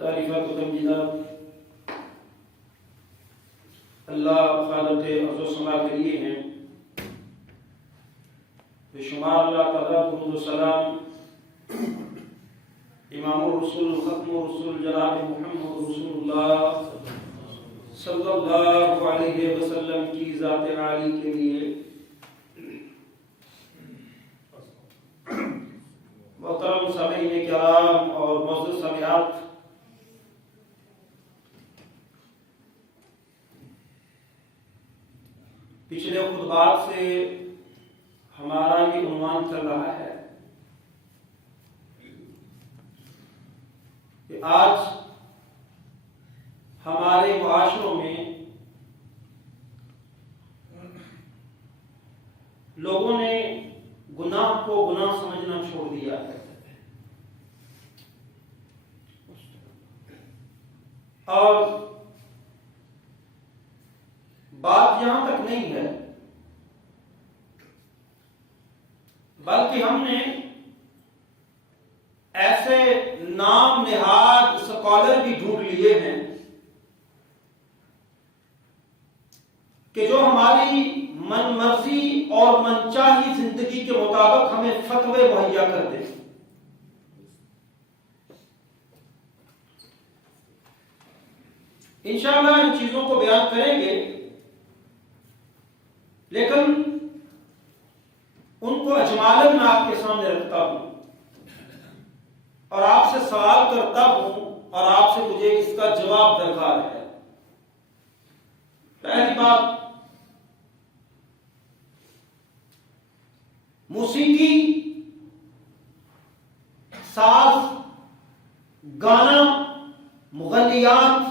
تعریفات و تمجیدات اللہ خالق عرض و سما کے لیے ہیں. بے شمار اللہ تعالیٰ درود و سلام امام الرسول ختم الرسول جناب محمد رسول اللہ صلی اللہ علیہ وسلم کی ذات عالی کے لیے. محترم سامعین کرام اور معزز سامعات، پچھلے خطبات سے ہمارا یہ عنوان چل رہا ہے کہ آج ہمارے معاشروں میں لوگوں نے گناہ کو گناہ سمجھنا چھوڑ دیا ہے. اور بات یہاں تک نہیں ہے، بلکہ ہم نے ایسے نام نہاد اسکالر بھی ڈھونڈ لیے ہیں کہ جو ہماری من مرضی اور من چاہی زندگی کے مطابق ہمیں فتوے مہیا کر دیں. انشاءاللہ ان چیزوں کو بیان کریں گے، لیکن ان کو اجمالاً میں آپ کے سامنے رکھتا ہوں اور آپ سے سوال کرتا ہوں اور آپ سے مجھے اس کا جواب درکار ہے. پہلی بات، موسیقی، ساز، گانا، مغنیات،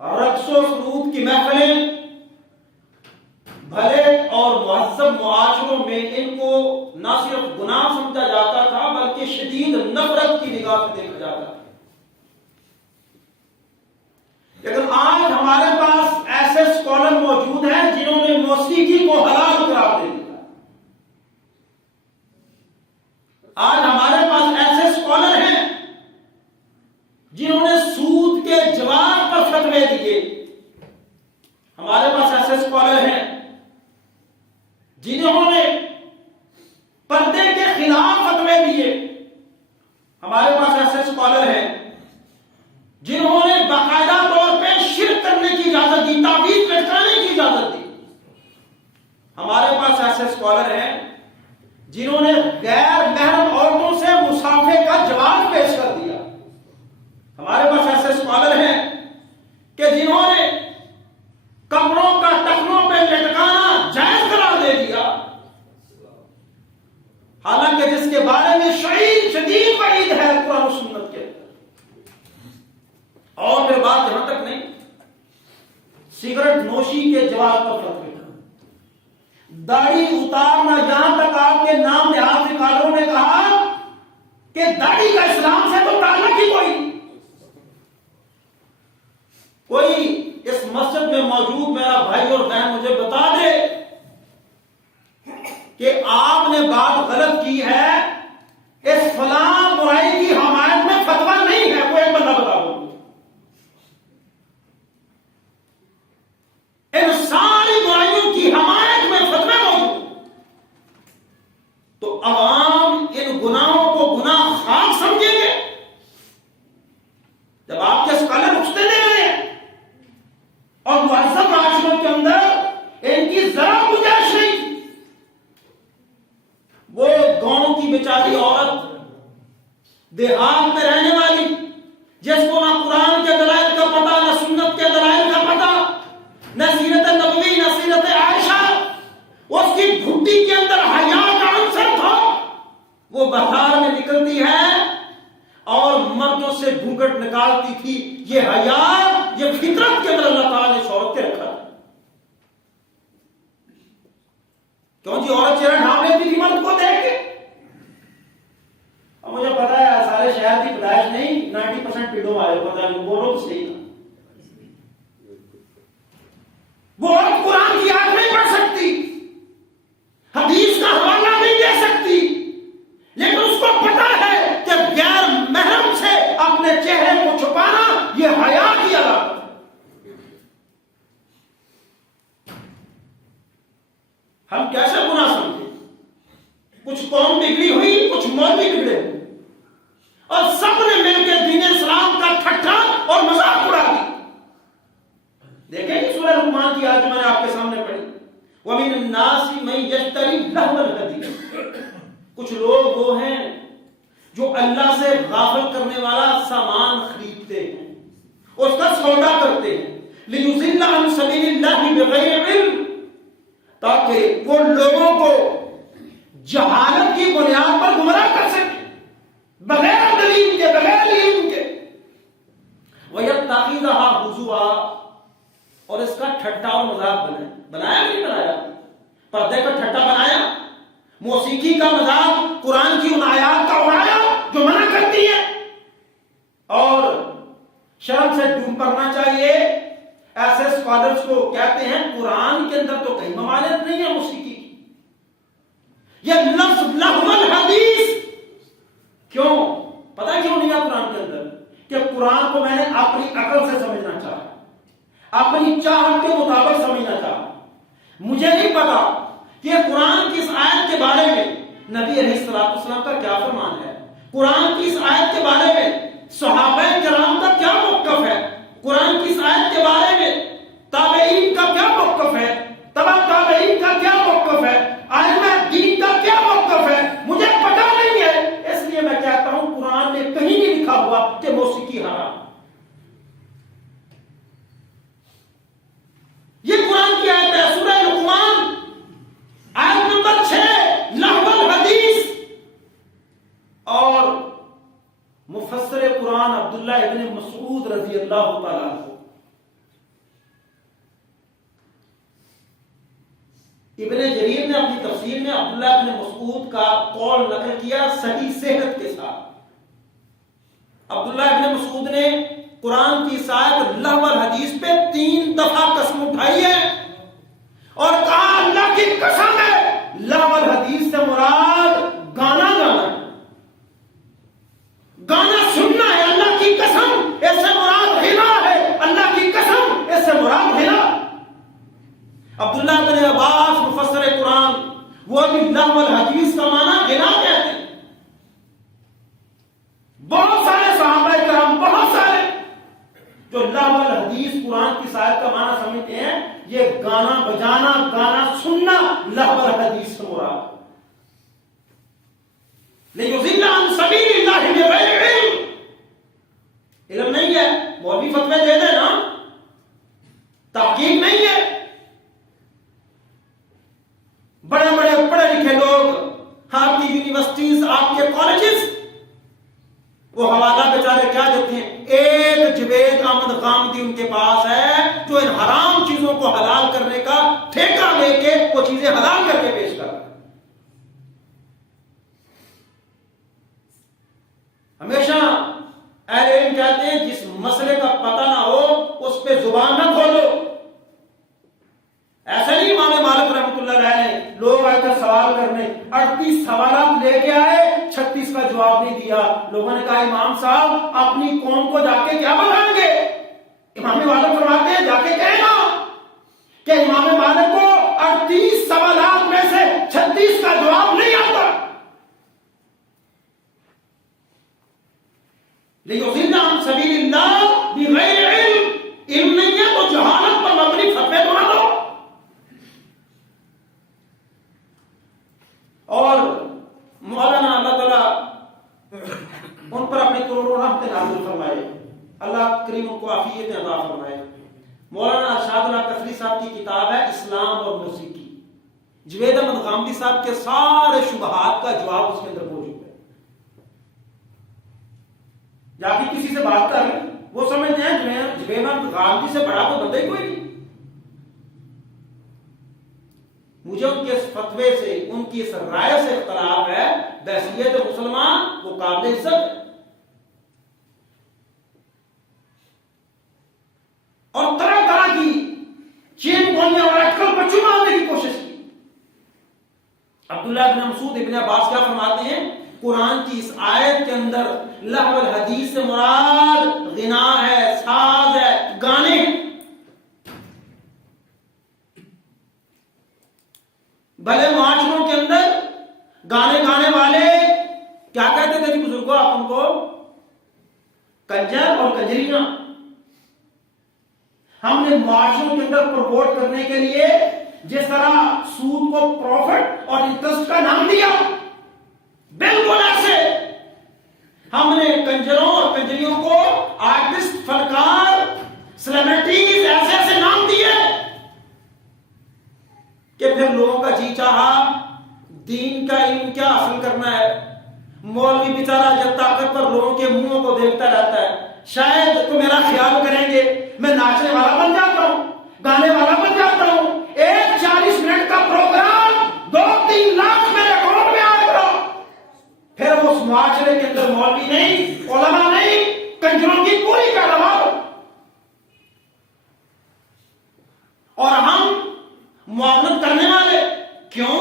رقص و سرود کی محفلیں بھلے اور مہذب معاشروں میں ان کو نہ صرف گناہ سمجھا جاتا تھا بلکہ شدید نفرت کی نگاہ سے دیکھا جاتا تھا. لیکن آج ہمارے پاس ایسے اسکالر موجود ہیں جنہوں نے موسیقی کو حلال قرار دے دیا. آج ہمارے پاس ایسے اسکالر ہیں جنہوں نے سود کے جواز پر فتوے دیے. ہمارے پاس ایسے اسکالر ہیں جنہوں نے پردے کے خلاف فتوے دیے. ہمارے پاس ایسے اسکالر ہیں جنہوں نے باقاعدہ طور پہ شرک کرنے کی اجازت دی، تعویذ لٹکانے کی اجازت دی. ہمارے پاس ایسے اسکالر ہیں جنہوں نے غیر محرم عورتوں سے مصافحے کا جواز پیش کر دیا. ہمارے پاس ایسے اسکالر ہیں کہ جنہوں نے کپڑوں کا ٹخنوں پہ لٹکانا جائز قرار دے دیا، حالانکہ جس کے بارے میں شدید وعید ہے قرآن و سنت کے. اور پھر بات یہاں تک نہیں، سگریٹ نوشی کے جواز پر فتوے، داڑھی اتارنا، یہاں تک آپ کے نام نہاد اسکالروں نے کہا کہ داڑھی کا اسلام سے تو تعلق ہی کوئی اس مسجد میں موجود میرا بھائی اور بہن مجھے بتا دے کہ آپ نے بات غلط کی ہے، اس فلاں برائی کی حمایت میں فتویٰ نہیں ہے، وہ ایک بندہ بتا دو. ان ساری برائیوں کی حمایت میں فتوے موجود، تو عوام ان گناہوں کو گناہ خاک سمجھیں گے. جب آپ کے اسکالر اٹھتے دے رہے ہیں اور مہذب معاشروں کے اندر ان کی ذرا گنجائش نہیں، وہ گاؤں کی بیچاری عورت، دیہات میں رہنے والی، جس کو نہ قرآن کے دلائل کا پتہ، نہ سنت کے دلائل کا پتہ، نہ سیرت نبوی، نہ سیرت عائشہ، اس کی گھٹی کے اندر حیا کا عنصر تھا، وہ بازار میں نکلتی ہے اور مردوں سے گھونگھٹ نکالتی تھی. یہ حیا، یہ فطرت کے اندر اللہ تعالیٰ نے اس عورت کے رکھا. کیوں جی؟ عورت چہرہ ڈھانپ لیتی تھی مرد کو دیکھ کے. اب مجھے پتا ہے سارے شہر کی پیدائش نہیں، 90% پیڑوں آئے، پتا نہیں، بولو تو صحیح نا. وہ عورت قرآن کی آیت نہیں پڑھ سکتی، حدیث کا حوالہ نہیں دے سکتی، لیکن اس کو پتا ہے کہ غیر محرم سے اپنے چہرے کو چھپا ہم کیسے گناہ سمجھے؟ کچھ قوم بگڑی ہوئی، کچھ مولوی بگڑے ہوئے، اور سب نے مل کے دین اسلام کا ٹھٹھا اور مذاق اڑا دی۔ دیکھیں گے سورہ لقمان کی آیت میں نے آپ کے سامنے پڑھی، وَمِنَ النَّاسِ مَن يَشْتَرِي لَهْوَ الْحَدِيثِ، کچھ لوگ وہ ہیں جو اللہ سے غافل کرنے والا سامان خریدتے ہیں، اس کا سودا کرتے ہیں، لِيُضِلَّ عَن سَبِيلِ اللَّهِ بِغَيْرِ عِلْمٍ، تاکہ وہ لوگوں کو جہالت کی بنیاد پر گمراہ کر سکے، بغیر دلیل کے، بغیر علم کے۔ وَيَتَّخِذَهَا هُزُوًا، اور اس کا ٹھٹا اور مذاق بنایا نہیں بنایا؟ پردے کا ٹھٹا بنایا، موسیقی کا مذاق، قرآن کی ان آیات کا اڑایا جو منع کرتی ہے۔ اور شرم سے ڈوب پڑنا چاہیے۔ ایسے اسکالرز کو کہتے ہیں قرآن کے اندر تو کہیں ممانعت نہیں ہے موسیقی کی، یہ لفظ لہو الحدیث کیوں؟ پتہ کیوں نہیں ہے قرآن کے اندر؟ کہ قرآن کو میں نے اپنی عقل سے سمجھنا چاہا، اپنی چاہت کے مطابق سمجھنا چاہا۔ مجھے نہیں پتا کہ قرآن کی اس آیت کے بارے میں نبی علیہ السلام کا کیا فرمان ہے، قرآن کی اس آیت کے بارے میں صحابہ کرام کا کیا موقف ہے، قرآن کی اس آیت کے بارے میں تابعین کا کیا موقف ہے، تبع تابعین کا کیا موقف ہے، ائمہ دین کا کیا موقف ہے، مجھے پتا نہیں ہے۔ اس لیے میں کہتا ہوں قرآن میں کہیں نہیں لکھا ہوا کہ موسیقی حرام۔ یہ قرآن کی آیت ہے، سورہ لقمان آیت نمبر 6، لہو الحدیث۔ اور مفسر قرآن عبداللہ ابن مسعود رضی اللہ تعالیٰ عنہ، ابن جریر نے اپنی تفسیر میں عبداللہ ابن مسعود کا قول نقل کیا صحیح صحت کے ساتھ۔ عبداللہ ابن مسعود نے قرآن کی آیت لہو الحدیث پہ 3 دفعہ قسم اٹھائی ہے اور کہا اللہ کی قسم ہے لہو الحدیث سے مراد گانا گانا ہے، گانا سننا ہے، اللہ کی قسم اس سے مراد غنا ہے، اللہ کی قسم اس سے مراد غنا۔ عبداللہ بن عباس مفسر قرآن، وہ بھی لہو الحدیث کا معنی غنا کہتے ہیں۔ بہت سارے صحابہ کرام، بہت سارے جو لہو الحدیث قرآن کی آیت کا معنی سمجھتے ہیں، یہ گانا بجانا، گانا سننا لہو الحدیث سے مراد۔ لِيُضِلَّ عَن سَبِيلِ اللَّهِ بِغَيْرِ عِلْمٍ، علم نہیں ہے، مولوی فتوے دے دے نا، تحقیق نہیں ہے۔ بڑے بڑے پڑھے لکھے لوگ، آپ کی یونیورسٹیز، آپ کے کالجز، وہ حوالہ بیچارے کیا دیتے ہیں؟ ایک جوید احمد غامدی ان کے پاس ہے جو ان حرام چیزوں کو حلال کرنے کا ٹھیکہ لے کے وہ چیزیں حلال کر کے پیش کر رہا ہے۔ ہمیشہ اہل علم کہتے ہیں جس مسئلے کا پتہ نہ ہو اس پہ زبان نہ کھولو۔ ایسا نہیں امام مالک رحمۃ اللہ علیہ نے لوگ آئے تھے سوال کرنے، 38 سوالات لے کے آئے، 36 کا جواب نہیں دیا۔ لوگوں نے کہا امام صاحب اپنی قوم کو جا کے کیا بتائیں گے؟ امام مالک فرماتے ہیں جا کے کہنا کہ امام مالک کو 38 سوالات میں سے 36 کا جواب نہیں آتا۔ لِيُضِلَّ عَن سَبِيلِ اللَّهِ بِغَيْرِ عِلْمٍ، علم نہیں ہے تو جہالت پر مبنی فتوے بنا دو۔ اور مولانا اللہ تعالیٰ ان پر اپنی کروڑوں رحمتیں نازل فرمائے، اللہ کریم ان کو عافیت عطا فرمائے۔ مولانا ارشاد اللہ کفری صاحب کی کتاب ہے اسلام اور موسیقی، جوید احمد غامدی صاحب کے سارے شبہات کا جواب اس کے اندر موجود ہے۔ جا کے کسی سے بات کر لیں، وہ سمجھتے ہیں جوید احمد غامدی سے بڑا تو بندہ ہی کوئی نہیں۔ مجھے ان کے فتوے سے، ان کی اس رائے سے اختلاف ہے، بحیثیت مسلمان وہ قابل عزت ہے۔ اور طرح طرح کی چین بولنے اور اٹکل پر چمانے کی کوشش کی۔ عبداللہ بن مسعود ابن عباس کیا فرماتے ہیں؟ قرآن کی اس آیت کے اندر لہو الحدیث سے مراد غنا ہے، ساز ہے، گانے ہیں۔ کنجر اور کنجریاں ہم نے معاشروں کے اندر پروموٹ کرنے کے لیے جس طرح سود کو پروفٹ اور انٹرسٹ کا نام دیا، بالکل ایسے ہم نے کنجروں اور کنجریوں کو آرٹسٹ، فنکار، سیلیبریٹیز ایسے ایسے نام دیے کہ پھر لوگوں کا جی چاہا دین کا علم کیا حاصل کرنا ہے۔ مولوی بیچارہ جب طاقتور لوگوں کے منہوں کو دیکھتا رہتا ہے، شاید تو میرا خیال کریں گے میں ناچنے والا بن جاتا ہوں، گانے والا بن جاتا ہوں، ایک 40 منٹ کا پروگرام 2-3 لاکھ میرے اکاؤنٹ میں آئے گا۔ پھر وہ اس معاشرے کے اندر مولوی نہیں، علماء نہیں، کنجروں کی پوری پیداوار۔ اور ہم معاونت کرنے والے کیوں؟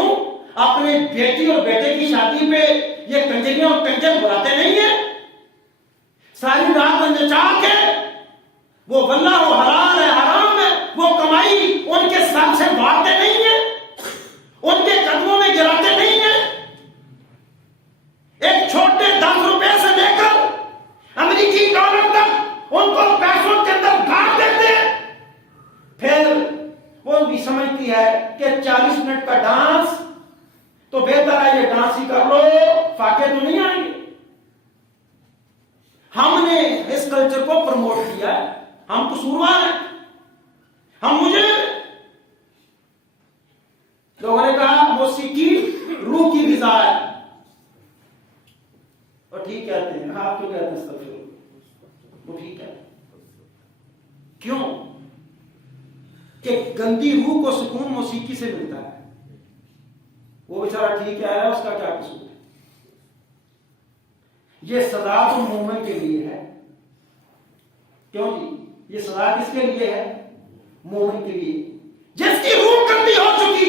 اپنے بیٹی اور بیٹے کی شادی پہ یہ کنجریاں اور کنجر بلاتے نہیں ہیں، ساری رات نچا کے وہ واللہ وہ حلال ہے حرام ہے وہ کمائی ان کے سر سے بھاگتے نہیں ہیں، ان کے قدموں میں گراتے نہیں ہیں۔ ایک چھوٹے 10 روپے سے لے کر امریکی ڈالر تک ان کو پیسوں کے اندر گاڑ دیتے ہیں۔ پھر وہ بھی سمجھتی ہے کہ 40 منٹ کا ڈانس تو بہتر ہے یہ ڈانس ہی کر لو، فاقے تو نہیں آئیں گے۔ ہم نے اس کلچر کو پروموٹ کیا ہے، ہم قصوروار ہیں، ہم مجھے لوگوں نے کہا موسیقی روح کی غذا ہے، اور ٹھیک کہتے ہیں، آپ کیوں کہتے ہیں استغفر، وہ ٹھیک ہے، کیوں کہ گندی روح کو سکون موسیقی سے ملتا ہے۔ وہ بیچارہ ٹھیک ہے، اس کا کیا قصور ہے؟ یہ سزا تو مومن کے لیے ہے، کیوں جی؟ یہ سزا کس کے لیے ہے؟ مومن کے لیے، جس کی روح گندی ہو چکی،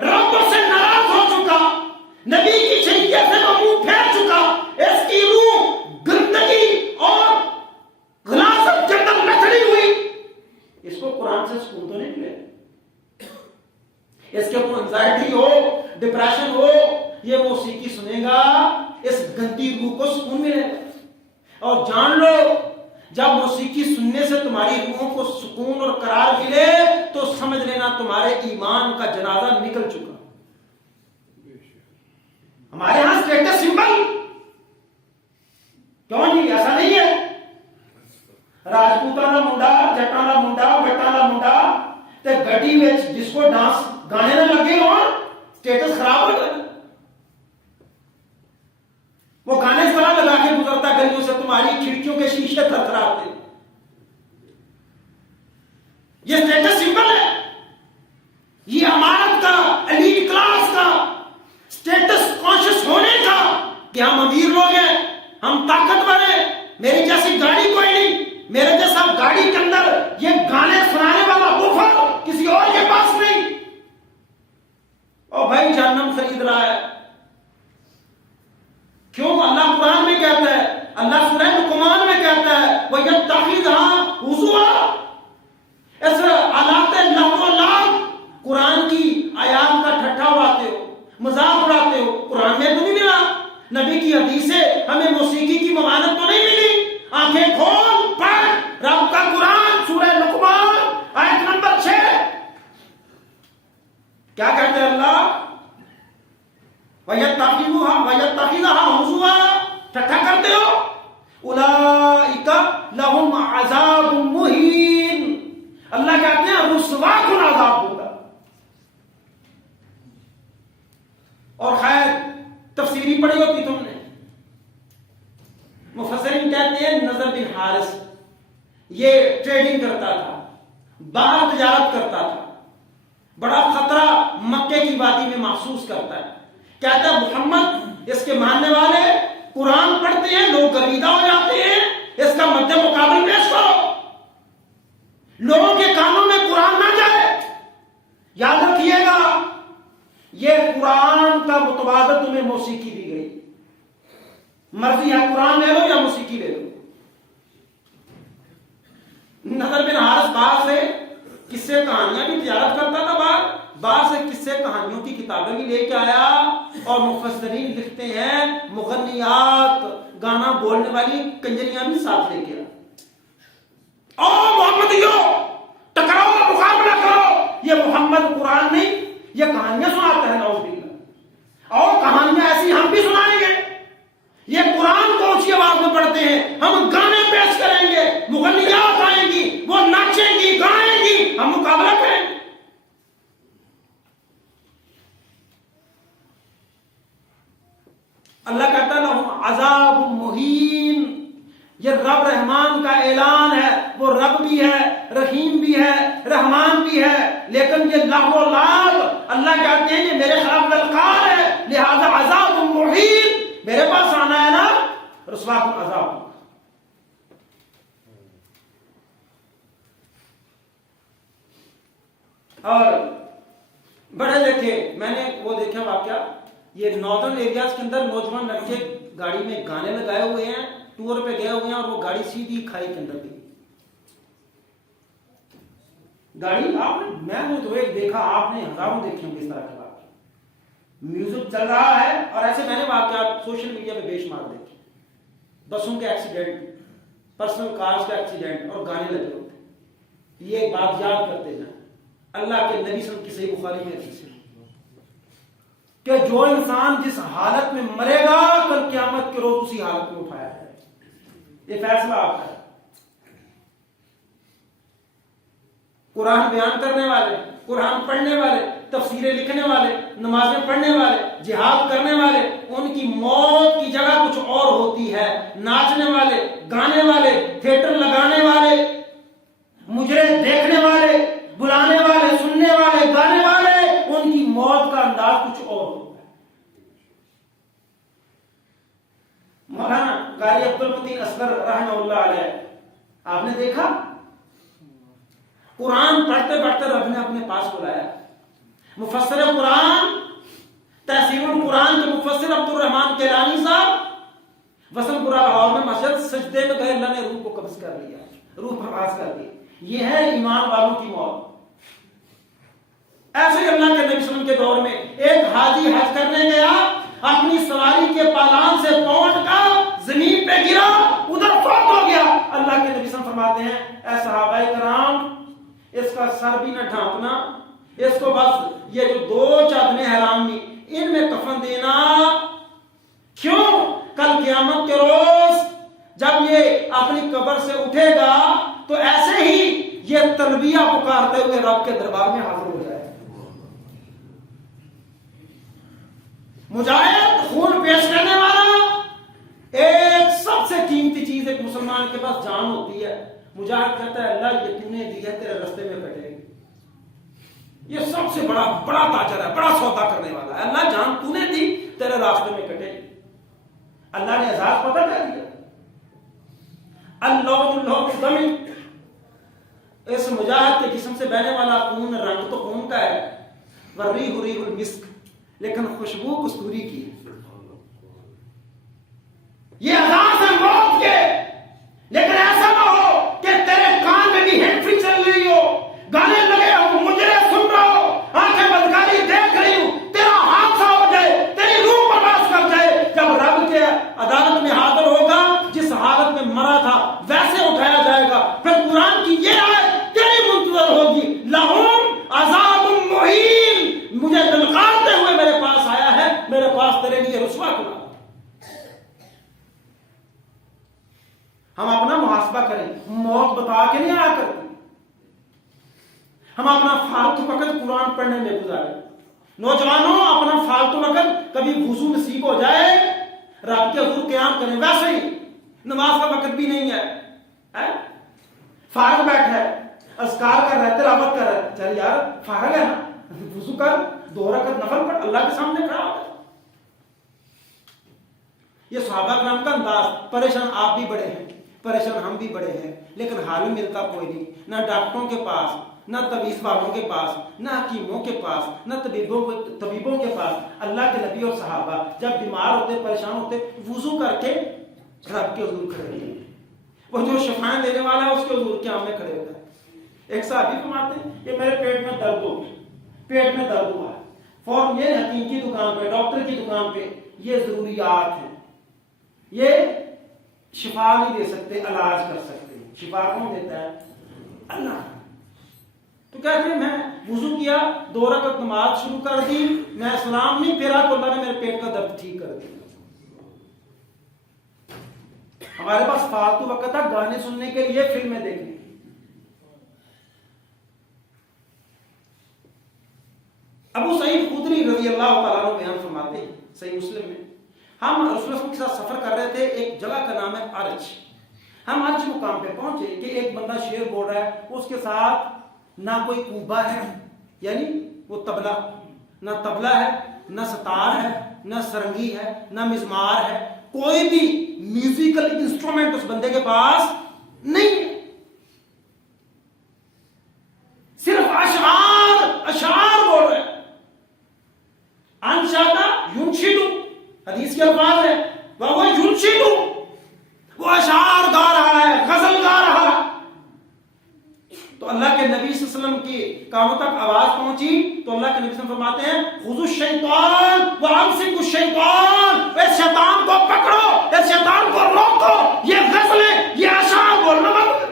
رب سے ناراض ہو چکا، نبی کی شریعت سے وہ منہ پھیر چکا، اس کی روح گندگی اور غلاظت کے اندر لکڑی ہوئی، اس کو قرآن سے سکون تو نہیں ملے، اس کے کو انزائٹی ہو، ڈپریشن ہو، یہ موسیقی سنے گا، اس گندی روح کو سکون ملے گا۔ اور جان لو جب موسیقی سننے سے تمہاری روحوں کو سکون اور قرار ملے تو سمجھ لینا تمہارے ایمان کا جنازہ نکل چکا۔ ہمارے ہاں اسٹیٹس سمبل کیوں جی؟ ایسا نہیں ہے، راجپوتاں دا منڈا، جٹاں دا منڈا، بٹاں دا منڈا تے گڈی وچ ڈسکو ڈانس گانے نہ لگے ہو، اسٹیٹس خراب ہو جائے۔ وہ گانے اس طرح لگا کے گزرتا گلیوں سے، تمہاری کھڑکیوں کے شیشے تھرتھراتے۔ یہ اسٹیٹس سمبل ہے، یہ امارت کا، ایلیٹ کلاس کا، اسٹیٹس کانشس ہونے کا کہ ہم امیر لوگ ہیں، ہم طاقتور ہیں، میری جیسی گاڑی کوئی نہیں، میرے جیسا گاڑی کے اندر یہ گانے سنانے والا بوفر کسی اور کے پاس نہیں۔ اور بھائی جہنم خرید رہا ہے، کیوں؟ اللہ قرآن میں کہتا ہے، اللہ سورہ لقمان میں کہتا ہے وَيَتَّخِذْهَا هُزُوًا، اس آلات لہو و لعب، قرآن کی آیات کا ٹھٹھا اڑاتے ہو، مذاق اڑاتے ہو، قرآن میں تو نہیں ملا، نبی کی حدیث سے ہمیں موسیقی کی ممانعت تو نہیں ملی۔ آنکھیں کھول پڑھ رب کا قرآن، سورہ لقمان آیت نمبر 6، کیا کہتے ہیں اللہ؟ وَيَتَّخِذُهَا هُزُوًا، ٹھٹھا کرتے ہو، اُولَئِكَ لَهُمْ عَذَابٌ مُهِينٌ، اللہ کہتے ہیں رسوا کن عذاب ہوگا۔ اور خیر تفسیری پڑھی ہوتی تم نے، مفسرین کہتے ہیں نضر بن حارث یہ ٹریڈنگ کرتا تھا، باہر تجارت کرتا تھا، بڑا خطرہ مکے کی وادی میں محسوس کرتا ہے، کہتا ہے محمد اس کے ماننے والے قرآن پڑھتے ہیں، لوگ گرویدہ ہو جاتے ہیں، اس کا مد مقابل پیش کرو، لوگوں کے کانوں میں قرآن نہ جائے۔ یاد رکھیے گا یہ قرآن کا متبادل تمہیں موسیقی دی گئی، مرضی ہے قرآن لے لو یا موسیقی لے لو۔ نضر بن حارث باہر سے قصے کہانیاں بھی تجارت کرتا تھا، باہر سے قصے کہانیوں کی کتابیں بھی لے کے آیا، اور مفسرین لکھتے ہیں مغنیات گانا بولنے والی کنجریاں بھی ساتھ لے کے آ محمدیوں ٹکراؤ مقابلہ کرو. یہ محمد قرآن نہیں، یہ کہانیاں سناتا ہے نعوذ باللہ. اور کہانیاں ایسی ہم بھی سنائیں گے. یہ قرآن کو اونچی آواز میں پڑھتے ہیں، ہم گانے پیش کریں گے، مغنیات آئیں گی، وہ ناچیں گی گائیں گی، ہم مقابلہ کریں گے. اللہ کہتا ہے لہم عذاب مہین. یہ رب رحمان کا اعلان ہے. وہ رب بھی ہے، رحیم بھی ہے، رحمان بھی ہے، لیکن یہ لاہ و لاب اللہ کہتے ہیں یہ میرے خلاف للکار ہے، لہذا عذاب مہین. میرے پاس آنا ہے نا رسوا کن عذاب. اور بڑے دیکھے میں نے وہ دیکھا واقعہ، یہ ناردرن ایریاز کے اندر نوجوان لڑکے گاڑی میں گانے لگائے ہوئے ہیں، ٹور پہ گئے ہوئے ہیں، اور وہ گاڑی سیدھی کھائی کے اندر گئی. گاڑی آپ نے، میں نے تو ایک دیکھا، آپ نے ہزاروں دیکھے ہوں گے اس طرح کے واقعے. میوزک چل رہا ہے اور ایسے میں نے واقعات سوشل میڈیا پہ بے شمار دیکھے. بسوں کے ایکسیڈنٹ، پرسنل کارز کے ایکسیڈنٹ، اور گانے لگے ہوتے. یہ ایک بات یاد کرتے جائیں اللہ کے نبی صلی اللہ علیہ وسلم کی صحیح بخاری میں حدیث ہے کہ جو انسان جس حالت میں مرے گا کل قیامت کے روز اسی حالت میں اٹھایا جائے. یہ فیصلہ آپ کا ہے. قرآن بیان کرنے والے، قرآن پڑھنے والے، تفسیریں لکھنے والے، نمازیں پڑھنے والے، جہاد کرنے والے، ان کی موت کی جگہ کچھ اور ہوتی ہے. ناچنے والے، گانے والے، تھیٹر لگانے والے، مجرے دیکھنے والے، بلانے والے، سننے والے، گانے والے، ان کی موت کا انداز کچھ اور ہوتا ہے. مولانا قاری عبدالمتین اصغر رحمہ اللہ علیہ، آپ نے دیکھا قرآن پڑھتے پڑھتے رب نے اپنے پاس بلایا. مفسر قرآن، تحسین القرآن کے مفسر عبد الرحمان کیلانی صاحب وسم پورہ لاہور میں مسجد سجدے میں گئے، اللہ نے روح کو قبض کر لیا، روح پرواز کر دی. یہ ہے ایمان والوں کی موت. ایسے ہی اللہ کے نبی صلی اللہ علیہ وسلم کے دور میں ایک حاجی حج کرنے گیا، اپنی سواری کے پالان سے پونٹ کا زمین پہ گرا، ادھر فوت ہو گیا. اللہ کے نبی صلی اللہ علیہ وسلم فرماتے ہیں اے صحابہ کرام، اس کا سر بھی نہ ڈھانپنا، اس کو بس یہ جو 2 چادریں حرامی ان میں کفن دینا. کیوں؟ کل قیامت کے روز جب یہ اپنی قبر سے اٹھے گا تو ایسے ہی یہ تلبیہ پکارتے ہوئے رب کے دربار میں حاضر ہو جائے. مجاہد، خون پیش کرنے والا، ایک سب سے قیمتی چیز ایک مسلمان کے پاس جان ہوتی ہے. مجاہد کہتا ہے اللہ یہ تو نے دی ہے، تیرے راستے میں کٹے گی. یہ سب سے بڑا تاجر ہے، بڑا سودا کرنے والا ہے. اللہ جان تو نے دی، تیرے راستے میں کٹے گی. اللہ نے اعزاز پتہ کر دیا. اللہ دم، اس مجاہد کے جسم سے بہنے والا خون، رنگ تو خون کا ہے، والریح ریح المسک، لیکن خوشبو کستوری کی. یہ اعزاز ہے موت کے. لیکن ایسا نہ ہو کہ تیرے کان میں بھی ہینڈ فری چل رہی ہو، گانے لگے ہو، مجرے سن رہا ہو، آنکھیں بدکاری دیکھ رہی ہوں، تیرا حادثہ ہو جائے، تیری روح پرواز کر جائے. جب رب کے عدالت میں حاضر ہوگا، جس حالت میں مرا تھا ویسے اٹھایا جائے گا. پھر قرآن کی یہ آیت تیری منتظر ہوگی، لہم عذاب مہین، مجھے للکارتے ہوئے میرے پاس آیا ہے، میرے پاس تیرے لیے رسوا کنا. ہم اپنا محاسبہ کریں، موت بتا کے نہیں آیا کرتی. ہم اپنا فالتو وقت قرآن پڑھنے میں گزارے. نوجوانوں اپنا فالتو وقت کبھی وضو نصیب ہو جائے رب کے حضور قیام کریں. ویسے ہی نماز کا وقت بھی نہیں ہے، فارغ بیٹھا ہے، اذکار کر رہا ہے، تلاوت کر رہا ہے. چل یار فارغ ہے نا، وضو کر، 2 رکعت نفل پڑھ، اللہ کے سامنے کھڑا ہو. یہ صحابہ کرام کا انداز. پریشان آپ بھی بڑے ہیں، پریشان ہم بھی بڑے ہیں، لیکن حال ملتا کوئی نہیں. نہ ڈاکٹروں کے پاس، نہ طبیب والوں کے پاس، نہ حکیموں کے پاس، نہ طبیبوں کے پاس. اللہ کے نبی اور صحابہ جب بیمار ہوتے، پریشان ہوتے، وضو کر کے رب کے حضور کھڑے ہوتے. وہ جو شفائیں دینے والا ہے اس کے حضور کے سامنے کھڑے ہوتا ہے. ایک صحابی فرماتے ہیں کہ میرے پیٹ میں درد ہو، پیٹ میں درد ہوا ہے، فوراً یہ حکیم کی دکان پہ، ڈاکٹر کی دکان پہ، یہ ضروریات ہیں، یہ شفا نہیں دے سکتے، علاج کر سکتے ہیں۔ شفا کون دیتا ہے؟ اللہ۔ تو کہتے ہیں میں وضو کیا، 2 رکعت نماز شروع کر دی، میں سلام نہیں پھیرا تو اللہ نے میرے پیٹ کا درد ٹھیک کر دیا۔ ہمارے پاس فالتو وقت تھا گانے سننے کے لیے، فلمیں دیکھنے۔ ابو سعید خدری رضی اللہ تعالیٰ عنہ بیان فرماتے ہیں صحیح مسلم میں، ہم رسول اللہ کے ساتھ سفر کر رہے تھے، ایک جگہ کا نام ہے ارج۔ ہم ارج مقام پہ پہنچے کہ ایک بندہ شعر بول رہا ہے، اس کے ساتھ نہ کوئی کوبا ہے، یعنی وہ تبلا، نہ تبلا ہے، نہ ستار ہے، نہ سرنگی ہے، نہ مزمار ہے، کوئی بھی میوزیکل انسٹرومنٹ اس بندے کے پاس نہیں ہے، صرف اشعار بول رہے ہیں۔ انشادا ینشدو، حدیث کے الفاظ ہے، وہ ینشدو، وہ اشعار گا رہا ہے، غزل گا رہا ہے۔ تو اللہ کے نبی صلی اللہ علیہ وسلم کی کانوں تک آواز پہنچی تو اللہ کے نبی صلی اللہ علیہ وسلم فرماتے ہیں خذوا الشیطان وامسکوا الشیطان، اس شیطان کو پکڑو، اس شیطان کو روکو، یہ غزلیں، یہ اشعار بولنا بند کرو۔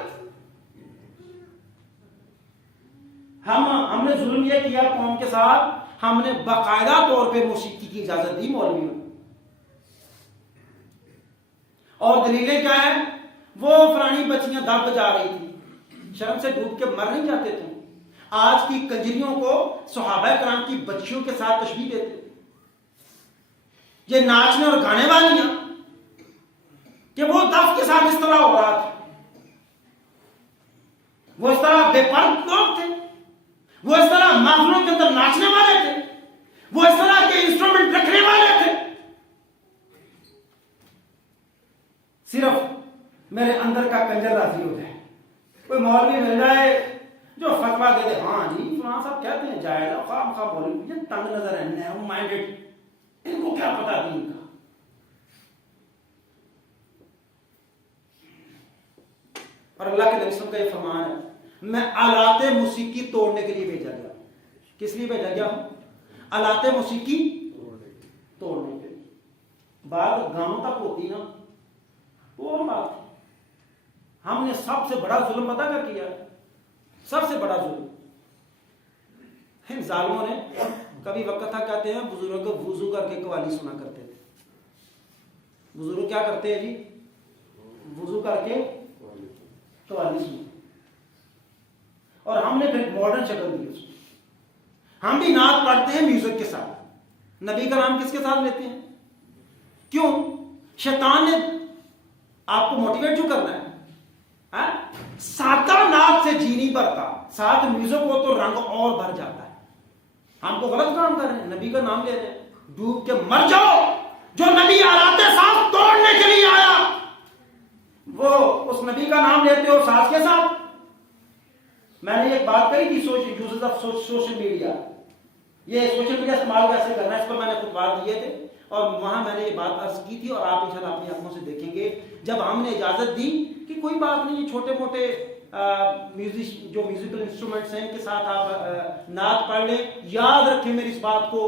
ہم نے ظلم یہ کیا قوم کے ساتھ، ہم نے باقاعدہ طور پہ موسیقی کی اجازت دی مولویوں نے، اور دلیلیں کیا ہیں؟ وہ فلانی بچیاں دب بجا رہی تھی، شرم سے ڈوب کے مر نہیں جاتے تھے۔ آج کی کنجریوں کو صحابہ کرام کی بچیوں کے ساتھ تشبیہ دیتے، یہ ناچنے اور گانے والیاں، کہ وہ دف کے ساتھ اس طرح ہو رہا تھا، وہ اس طرح بے پرد لوگ تھے، وہ اس طرح محفلوں کے اندر ناچنے والے تھے، وہ اس طرح کے انسٹرومنٹ رکھنے والے تھے۔ صرف میرے اندر کا کنجر راضی ہو جائے، کوئی مولوی مل جائے جو فتویٰ دے دے، ہاں جی فلاں صاحب کہتے ہیں جائز ہے، خواہ مخواہ مولوی یہ تنگ نظر ہے، نیرو مائنڈڈ، ان کو کیا پتا دین کا۔ اور اللہ کے نبی صلی اللہ علیہ وسلم کا یہ فرمان ہے، میں آلات موسیقی توڑنے کے لیے بھیجا گیا۔ کس لیے بھیجا گیا ہوں؟ آلات موسیقی توڑنے کے لیے۔ بات گانوں تک ہوتی نا، وہ بات ہے۔ ہم نے سب سے بڑا ظلم پتہ کیا کیا، سب سے بڑا ظلم ان ظالموں نے، کبھی وقت تھا کہتے ہیں بزرگوں کو وضو کر کے قوالی سنا کرتے تھے۔ بزرگ کیا کرتے ہیں جی؟ وضو کر کے قوالی سنا، اور ہم نے پھر ماڈرن شکل دی اس کو، ہم بھی نعت پڑھتے ہیں میوزک کے ساتھ، نبی کا نام کس کے ساتھ لیتے ہیں؟ کیوں؟ شیطان نے آپ کو موٹیویٹ جو کرنا ہے، سادہ نعت سے جی نہیں بھرتا، ساتھ میوزک ہو تو رنگ اور بھر جاتا ہے۔ ہم کو غلط کام کر رہے ہیں، نبی کا نام لے رہے ہیں، ڈوب کے مر جاؤ۔ جو نبی آلات ساز توڑنے کے لیے آیا، وہ اس نبی کا نام لیتے ہو ساز کے ساتھ۔ میں نے ایک بات کہی تھی، یوزز آف سوشل میڈیا، یہ سوشل میڈیا استعمال کیسے کرنا ہے، اس پر میں نے خطبات دیے تھے، اور وہاں میں نے یہ بات عرض کی تھی، اور آپ انشاءاللہ اپنی آنکھوں سے دیکھیں گے جب ہم نے اجازت دی کہ کوئی بات نہیں، یہ چھوٹے موٹے جو میوزیکل انسٹرومنٹس ہیں ان کے ساتھ آپ نعت پڑھ لیں، یاد رکھیں میری اس بات کو،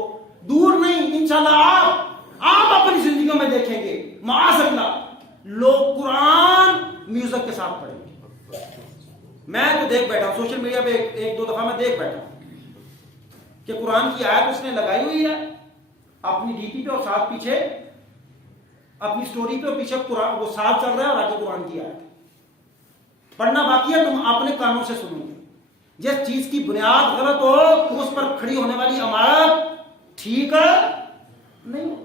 دور نہیں، انشاءاللہ آپ اپنی زندگیوں میں دیکھیں گے معاذ اللہ لوگ قرآن میوزک کے ساتھ پڑھیں گے۔ میں تو دیکھ بیٹھا ہوں سوشل میڈیا پہ، ایک دو دفعہ میں دیکھ بیٹھا ہوں کہ قرآن کی آیت اس نے لگائی ہوئی ہے اپنی ڈی پی پہ، اور ساتھ پیچھے اپنی سٹوری پہ، اور پیچھے قرآن وہ ساتھ چل رہا ہے، اور آگے قرآن کی آیت پڑھنا باقی ہے، تم اپنے کانوں سے سنو گے۔ جس چیز کی بنیاد غلط ہو تو اس پر کھڑی ہونے والی عمارت ٹھیک نہیں۔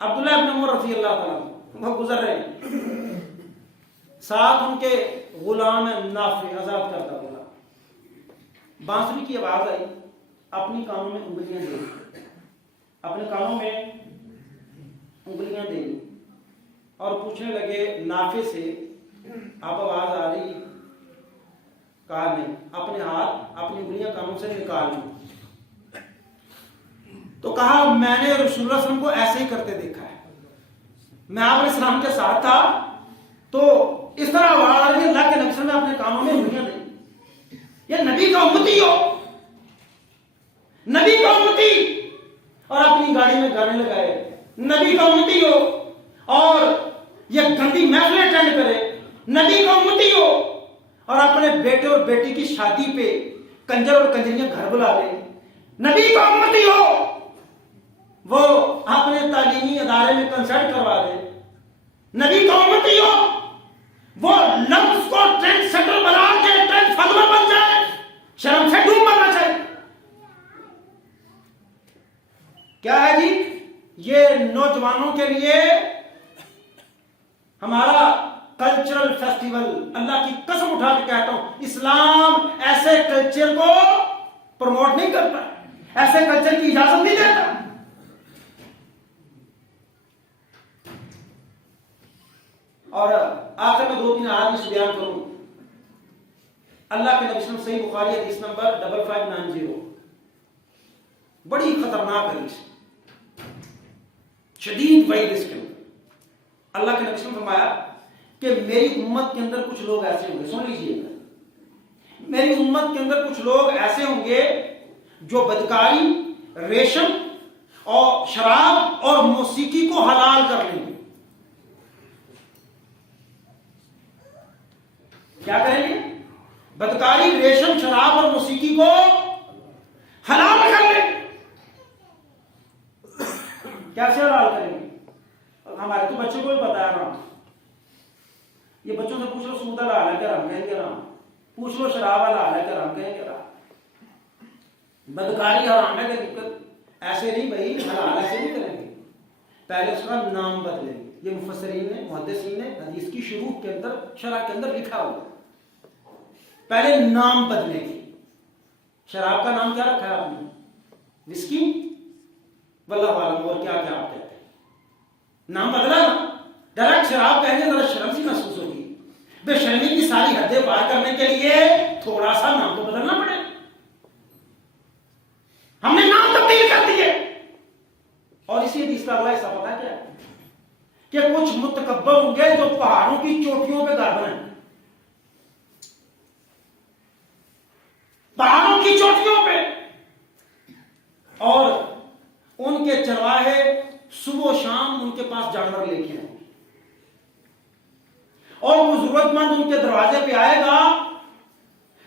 عبداللہ ابن عمر رضی اللہ تعالیٰ وہ گزر رہے ہیں، ساتھ ان کے غلام نافع آزاد کرتا غلام، بانسری کی آواز آئی، اپنی کانوں میں انگلیاں دے دی، اپنے کانوں میں انگلیاں دے دی، اور پوچھنے لگے نافع سے اب آواز آ رہی؟ کہا نہیں، اپنے ہاتھ اپنی انگلیاں کانوں سے نکال لی۔ تو کہا میں نے رسول اللہ صلی اللہ علیہ وسلم کو ایسے ہی کرتے دیکھا ہے، میں آپ علیہ السلام کے ساتھ تھا تو اس طرح آواز آ رہی، اللہ کے نبی صلی اللہ علیہ وسلم نے اپنے کانوں میں انگلیاں دی۔ یہ نبی کا امتی ہو، نبی کا امتی، اور اپنی گاڑی گاڑی میں گانے لگائے، نبی کا امتی ہو اور یہ گندی محفلیں اٹینڈ کرے، نبی کا امتی ہو اور اپنے بیٹے اور بیٹی کی شادی پہ کنجر اور کنجریاں گھر بلا لے، نبی کا امتی ہو وہ اپنے تعلیمی ادارے میں کنسرٹ کروا دے، نبی کا امتی ہو وہ لفظ کو ٹرینڈ سیٹر بنا کے ٹرینڈ فالوور بن جائے، شرم سے ڈوب مرنا چاہیے۔ کیا ہے جی؟ یہ نوجوانوں کے لیے ہمارا کلچرل فیسٹیول، اللہ کی قسم اٹھا کے کہتا ہوں اسلام ایسے کلچر کو پروموٹ نہیں کرتا، ایسے کلچر کی اجازت نہیں دیتا۔ اور آخر میں 2-3 احادیث بیان کروں۔ اللہ کے نبی صلی اللہ علیہ وسلم صحیح بخاری حدیث نمبر 5590، بڑی خطرناک حدیث، شدید وعید اس کے اندر۔ اللہ کے نبی صلی اللہ علیہ وسلم فرمایا کہ میری امت کے اندر کچھ لوگ ایسے ہوں گے، سن لیجیے گا، میری امت کے اندر کچھ لوگ ایسے ہوں گے جو بدکاری، ریشم اور شراب اور موسیقی کو حلال کر لیں گے۔ کیا کریں گے؟ بدکاری، ریشم، شراب اور موسیقی کو حلال کر لیں گے۔ کیسے حلال کریں گے؟ ہمارے تو بچوں کو بھی بتایا نا، یہ بچوں سے پوچھ لو سود حلال ہے کیا، ہم کہیں گے رام، پوچھ لو شراب حلال ہے کیا، ہم کہیں گے رام، بدکاری حرام ہے کہ دقت، ایسے نہیں بھائی، حلال ایسے نہیں کریں گے، پہلے اس کا نام بدلیں گے۔ یہ مفسرین نے، محدثین نے حدیث کی شروع کے اندر، شرح کے اندر لکھا ہوا، پہلے نام بدلیں گے۔ شراب کا نام کیا رکھا ہے آپ نے؟ وسکی، واللہ عالم، اور کیا کیا آپ کہتے ہیں، نام بدلا نا، ڈائریکٹ شراب کہیں گے ذرا شرم سی محسوس ہوگی، بے شرمی کی ساری حدیں پار کرنے کے لیے تھوڑا سا نام تو بدلنا پڑے، ہم نے نام تبدیل کر دیے۔ اور اسی حدیث کا اگلا حصہ پتا کیا ہے کہ کچھ متکبر ہوں گے جو پہاڑوں کی چوٹیوں پہ گھر بنائیں، پہاڑوں کی چوٹیوں پہ، اور ان کے چرواہے صبح و شام ان کے پاس جانور لے کے آئیں گے، اور وہ ضرورت مند ان کے دروازے پہ آئے گا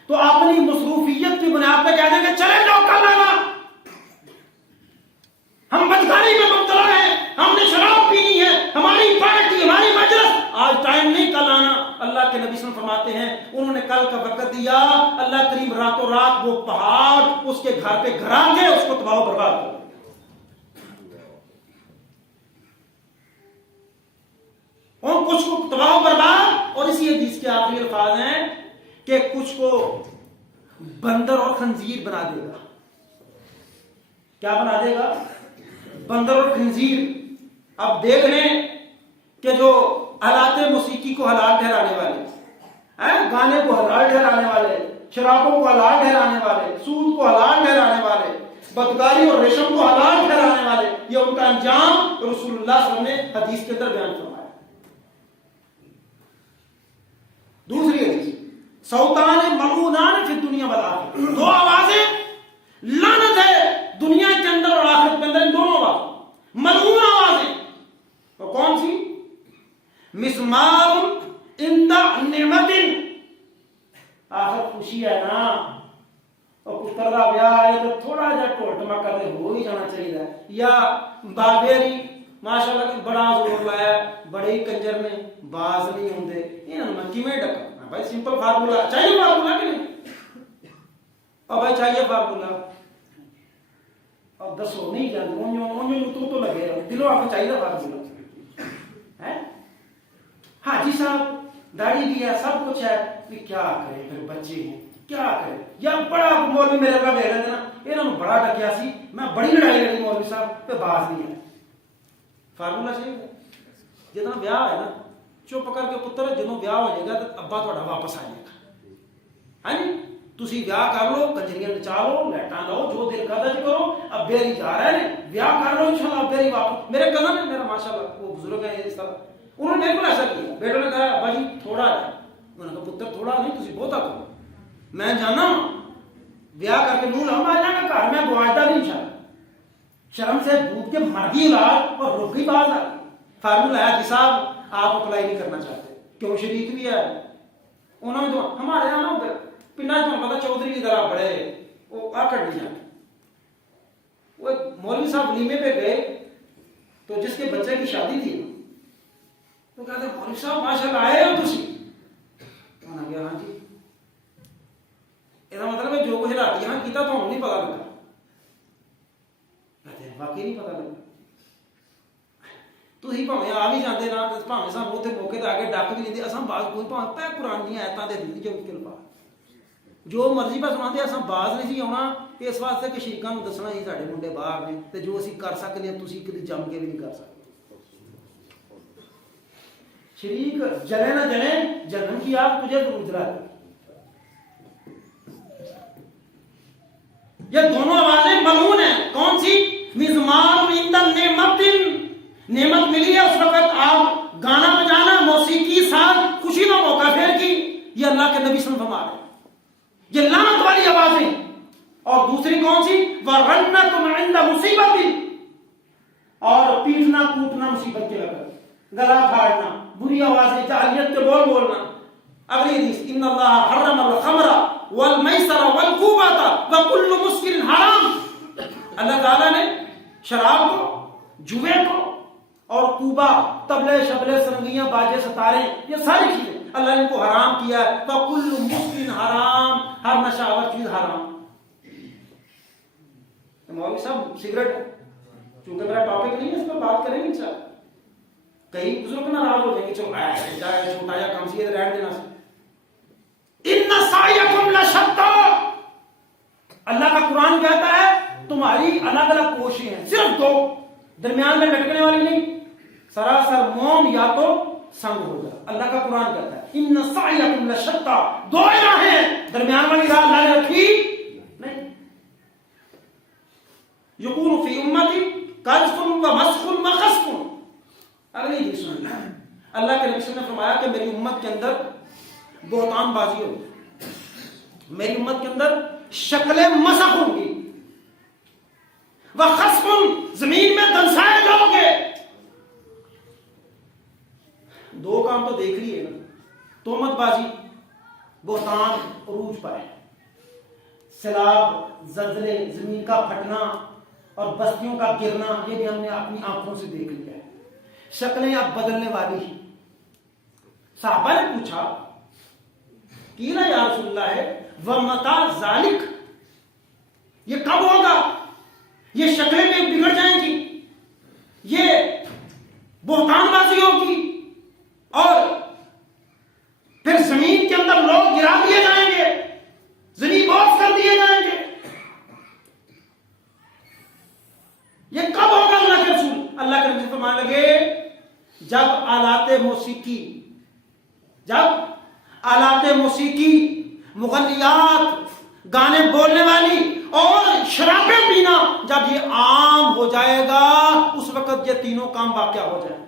تو اپنی مصروفیت کی بنیاد پہ کہہ دیں گے چلے جاؤ کل آنا، ہم بدکاری میں مبتلا ہیں، ہم نے شراب پینی ہے، ہماری پارٹی، ہماری مجلس، آج ٹائم نہیں کل آنا۔ اللہ کے نبی صلی اللہ علیہ وسلم فرماتے ہیں انہوں نے کل کا وقت دیا، اللہ کریم راتوں رات وہ پہاڑ اس کے گھر پہ گھرا کے اس کو تباہ و برباد کر، اور کچھ کو تباہ و برباد۔ اور اسی حدیث کے آخری الفاظ ہیں کہ کچھ کو بندر اور خنزیر بنا دے گا۔ کیا بنا دے گا؟ بندر اور خنزیر۔ اب دیکھ لیں کہ جو آلات موسیقی کو حلال ٹھہرانے والے، گانے کو حلال ٹھہرانے والے، شرابوں کو حلال ٹھہرانے والے، سود کو حلال ٹھہرانے والے، بدکاری اور ریشم کو حلال ٹھہرانے والے، یہ ان کا انجام رسول اللہ صلی اللہ علیہ وسلم نے حدیث کے اندر بیان فرمایا۔ دوسری حدیث، صوتان ملعونان فی الدنیا والآخرہ، دو آوازیں لعنت ہے دنیا کے اندر اور آخرت کے اندر، ان دونوں آواز ملعون آوازیں۔ اور کون سی؟ مسمار عند نعمت، آخر خوشی ہے نا، اور کچھ کر رہا بیاہ ہے تو تھوڑا جا ٹول ٹمک کرتے ہو ہی جانا چاہیے، یا بابیری ماشاءاللہ کی بڑا زور لایا، بڑے ہی کنجر نے باز نہیں ہوندے، انہوں نے کی میں ڈکا بھائی، سمپل فارمولا چاہیے، فارمولا کہ نہیں، اور بھائی چاہیے فارمولا، اور دسو نہیں جانتے تو لگے دلوں آپ کو چاہیے فارمولا ہے۔ حاجی صاحب داڑھی بھی ہے، سب کچھ ہے، کیا کرے پھر، بچے ہیں کیا کرے، یا بڑا مولوی میرے کا بہر ہے نا، انہوں نے بڑا ڈکیا سی، میں بڑی لڑائی لڑی مولوی صاحب پہ، باز نہیں ہے، فارمولا چاہیے۔ جتنا بیاہ ہے نا، چپ کر کے پتر جدوں بیاہ ہو جائے گا تو ابا تھوڑا واپس آ جائے گا، ہاں جی، تسی بیاہ کر لو، کنجریاں نچا لو، لیٹاں لو، جو دل کردا جی کرو، اب بیری جا رہے ہیں، بیاہ کر لو انشاءاللہ، اب بیری واپس۔ میرے کزن ہے، میرا ماشاءاللہ وہ بزرگ ہے اس طرح، انہوں نے بالکل ایسا کیا، بیٹوں نے کہا ابا جی تھوڑا ہے، انہوں نے کہا پتر تھوڑا نہیں، تسی بہتا کرو، میں جانا بیاہ کر کے نوں لاؤں، میں جانا گھر میں گواجدہ نہیں چاہتا، شرم سے ڈوب کے مردی اولاد اور رک گئی باز آ گئی. فارمولہ آیا جی صاحب آپ اپلائی نہیں کرنا چاہتے کیوں؟ شریک بھی ہے انہوں نے تو ہمارے یہاں پنڈا جو پتا چودھری کی طرح بڑے وہ آکڑ نہیں جاتے. وہ مولوی صاحب ولیمے پہ گئے تو جس کے بچے کی شادی تھی تو کہتے مولوی صاحب ماشاء اللہ آئے ہو تھی. انہوں نے کہا ہاں جی. یہ مطلب ہے جو کچھ رات یہاں کیتا تو ہم نہیں پتا لگا. کہتے ہیں واقعی نہیں پتا لگا. تھی بھاویں آ بھی جاتے نا بھاویں سانوں اتنے موقع تے آ کے ڈک بھی لیندے اساں باز کوئی بھاویں پہ قرآن دی آیتاں دے دتی جو مرضی پہ سناتے اساں باز نہیں سی آنا اس واسطے کہ شریکاں نوں دسنا ہی ساڈے منڈے باہر نے تے جو اسی کر سکتے ہیں تسی کدی جم کے بھی نہیں کر سکتے. شریک جلے نہ جلے جنم کی آگ تجھے ضرور جلا دے. یہ دونوں آوازیں ملعون ہیں. کون سی؟ مزمار عند النعمت، نعمت ملی ہے اس وقت آپ گانا بجانا موسیقی ساتھ خوشی کا موقع پھیر کی. یہ اللہ کے نبی صلی اللہ علیہ وسلم فرما رہے ہیں یہ لعنت والی آوازیں. اور دوسری کون سی؟ وَرَنَّتُمْ عِنْدَ مُصِیبَتِ، اور پیٹنا کوٹنا مصیبت کے وقت، گلا پھاڑنا، بری آوازیں، جاہلیت کے بول بولنا. اگلی حدیث ان اللہ حرم الخمر والمیسر والکوبۃ وکل مسکر حرام. اللہ تعالیٰ نے شراب کو، جوے کو اور کوبا، طبلے شبلے سرنگیاں باجے ستارے، یہ ساری چیزیں اللہ نے ان کو حرام کیا ہے. وکل مسکر حرام، ہر نشہ چیز حرام. مولوی صاحب سگریٹ چونکہ میرا ٹاپک نہیں ہے اس پر بات کریں گے انشاءاللہ. کئی بزرگ ناراض ہو جائیں گے چلو چھوٹا یا کم سی رہن دینا سے. ان سعیکم لشتی، اللہ کا قرآن کہتا ہے تمہاری الگ الگ کوششیں ہیں، صرف دو، درمیان میں لٹکنے والی نہیں. سراسر موم یا تو سنگ ہو جائے. اللہ کا قرآن کہتا ہے ان سعیکم لشتی، دو راہیں ہیں، درمیان والی راہ اللہ نے رکھی نہیں. یکون فی امتی قذف و مسخ و خسف. اگلی حدیث سنیں اللہ کے نبی صلی اللہ علیہ وسلم نے فرمایا کہ میری امت کے اندر بہتان بازی ہوگی، میری امت کے اندر شکلیں مسخ ہوں گی، وخسف، زمین میں دنسائے جاؤ گے. دو کام تو دیکھ لیے نا، تہمت بازی، بہتان عروج پر ہے، سیلاب، زلزلے، زمین کا پھٹنا اور بستیوں کا گرنا، یہ بھی ہم نے اپنی آنکھوں سے دیکھ لیا ہے. شکلیں اب بدلنے والی ہیں. صحابہ نے پوچھا کیلا یا رسول اللہ ہے وَمَتَى ذَلِكَ، یہ کب ہوگا؟ یہ شکلیں بھی بگڑ جائیں گی، یہ بہتان بازی ہوگی اور پھر زمین کے اندر لوگ گرا دیے جائیں گے، زمین بوس کر دیے جائیں گے. یہ کب ہوگا اللہ کے رسول؟ اللہ کے رسول فرمانے لگے جب آلات موسیقی، مغنیات، گانے بولنے والی اور شرابیں پینا جب یہ عام ہو جائے گا اس وقت یہ تینوں کام واقع ہو جائیں.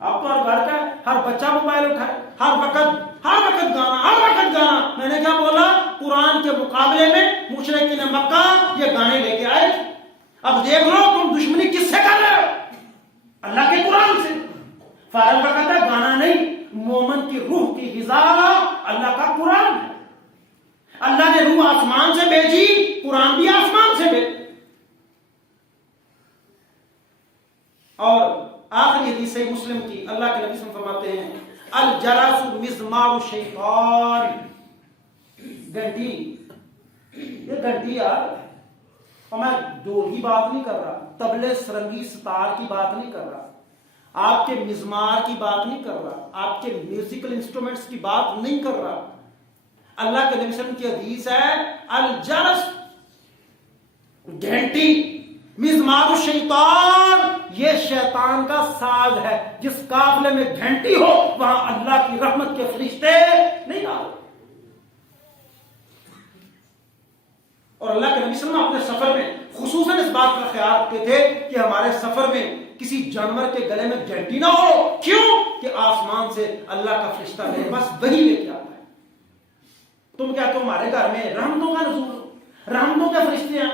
اب تو ہر گھر کا ہر بچہ موبائل اٹھائے، ہر وقت گانا، ہر وقت گانا. میں نے کیا بولا؟ قرآن کے مقابلے میں مشرکین مکہ یہ گانے لے کے آئے. اب دیکھ لو تم دشمنی کس سے کر رہے ہو؟ اللہ کے قرآن سے. فارغ کا کہتا ہے گانا نہیں، مومن کی روح کی غذا اللہ کا قرآن ہے. اللہ نے روح آسمان سے بھیجی، قرآن بھی آسمان سے بھیج. اور آخری حدیث صحیح مسلم کی اللہ کے نبی صلی اللہ علیہ وسلم فرماتے ہیں الجرس مزمار الشیطان. گھنٹی، یہ گھنٹی یار، اور میں ڈول کی بات نہیں کر رہا، طبلے سرنگی ستار کی بات نہیں کر رہا، آپ کے مزمار کی بات نہیں کر رہا، آپ کے میوزیکل انسٹرومنٹس کی بات نہیں کر رہا. اللہ کے نبی صلی اللہ علیہ وسلم کی حدیث ہے الجرس، گھنٹی، مزمار الشیطان، یہ شیطان کا ساز ہے. جس قافلے میں گھنٹی ہو وہاں اللہ کی رحمت کے فرشتے نہیں آتے. اور اللہ کے نبی صلی اللہ علیہ وسلم اپنے سفر میں خصوصاً اس بات کا خیال رکھتے تھے کہ ہمارے سفر میں کسی جانور کے گلے میں گھنٹی نہ ہو. کیوں؟ کہ آسمان سے اللہ کا فرشتہ میرے پاس وہی لے کے آتا ہے. تم کیا تمہارے گھر میں رحمتوں کا نزول، رحمتوں کے فرشتے ہیں؟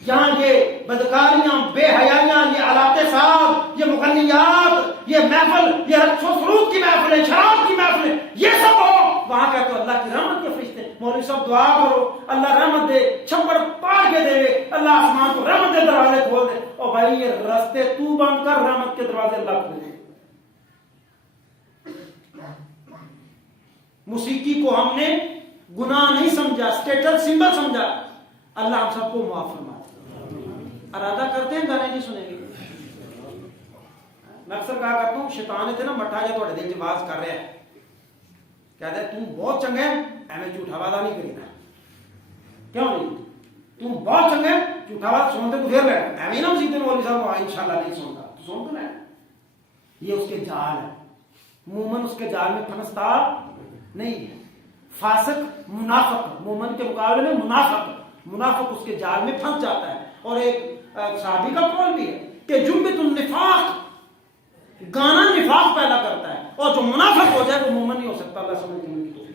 یہاں یہ بدکاریاں، بے حیائیاں، یہ آلات ساز، یہ مغنیات، یہ محفل، یہ رقص و سرود کی محفلیں، شراب کی محفلیں، یہ سب ہو وہاں کہتے ہیں اللہ کی رحمت کے فرشتے، مولوی صاحب دعا کرو اللہ رحمت دے، چھپڑ پاڑ کے دے، اللہ آسمان کو رحمت کے دروازے کھول دے، اور بھائی یہ راستے تو بند کر، رحمت کے دروازے اللہ کھول دے۔ موسیقی کو ہم نے گناہ نہیں سمجھا، اسٹیٹس سمبل سمجھا، اللہ ہم سب کو معاف فرمائے۔ ارادہ کرتے ہیں گانے نہیں سنیں گے، میں اکثر کہا کرتا ہوں شیطان تے نا مٹھا جا تھوڑے دل چ کر رہا ہے، کہتا ہے تم بہت چنگا ہے، ایویں جھوٹا وعدہ نہیں کرینا، کیوں نہیں تم بہت چنگا ہے، جھوٹا وعدہ سنتے تو پھر بیٹھا، ایویں نا مسیح مولوی صاحب انشاءاللہ نہیں سنتا تو سن تو رہا، یہ اس کے جال ہے، مومن اس کے جال میں پھنستا نہیں ہے۔ فاسق منافق، مومن کے مقابلے میں منافق اس کے جال میں پھنس جاتا ہے۔ اور ایک صحابی کا قول بھی ہے کہ جنبت النفاق، گانا نفاق پیدا کرتا ہے، اور جو منافق ہو جائے وہ مومن نہیں ہو سکتا۔ اللہ سمجھ کے کی توفیق۔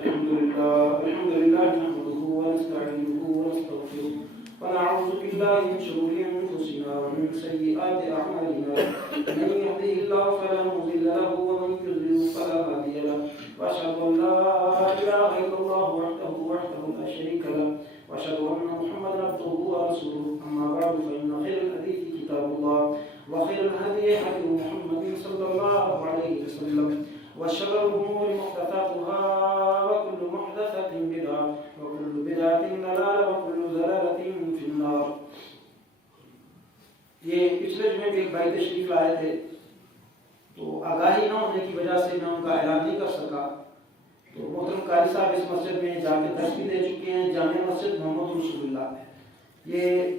الحمد لله نحمده ونستعينه ونستغفره ونعوذ بالله من شرور انفسنا ومن سيئات اعمالنا، من يهده الله فلا مضل له ومن يضلل فلا هادي له، واشهد ان لا اله الا الله وحده لا شريك له، واشهد ان محمدا عبده ورسوله، اما بعد فان خير الحديث كتاب الله، وخير الهدي هدي محمد صلى الله عليه وسلم، وشر الامور محدثاتها، وكل محدثة بدعة، وكل بدعة ضلالة، وكل ضلالة في النار۔ یہ پچھلے جمعے میں ایک بھائی تشریف لائے تھے، تو آگاہی نہ ہونے کی وجہ سے میں ان کا اعلان نہیں کر سکا، تو محترم قاری صاحب اس مسجد میں جا کے درس بھی دے چکے ہیں، جامع مسجد محمد رسول اللہ میں۔ یہ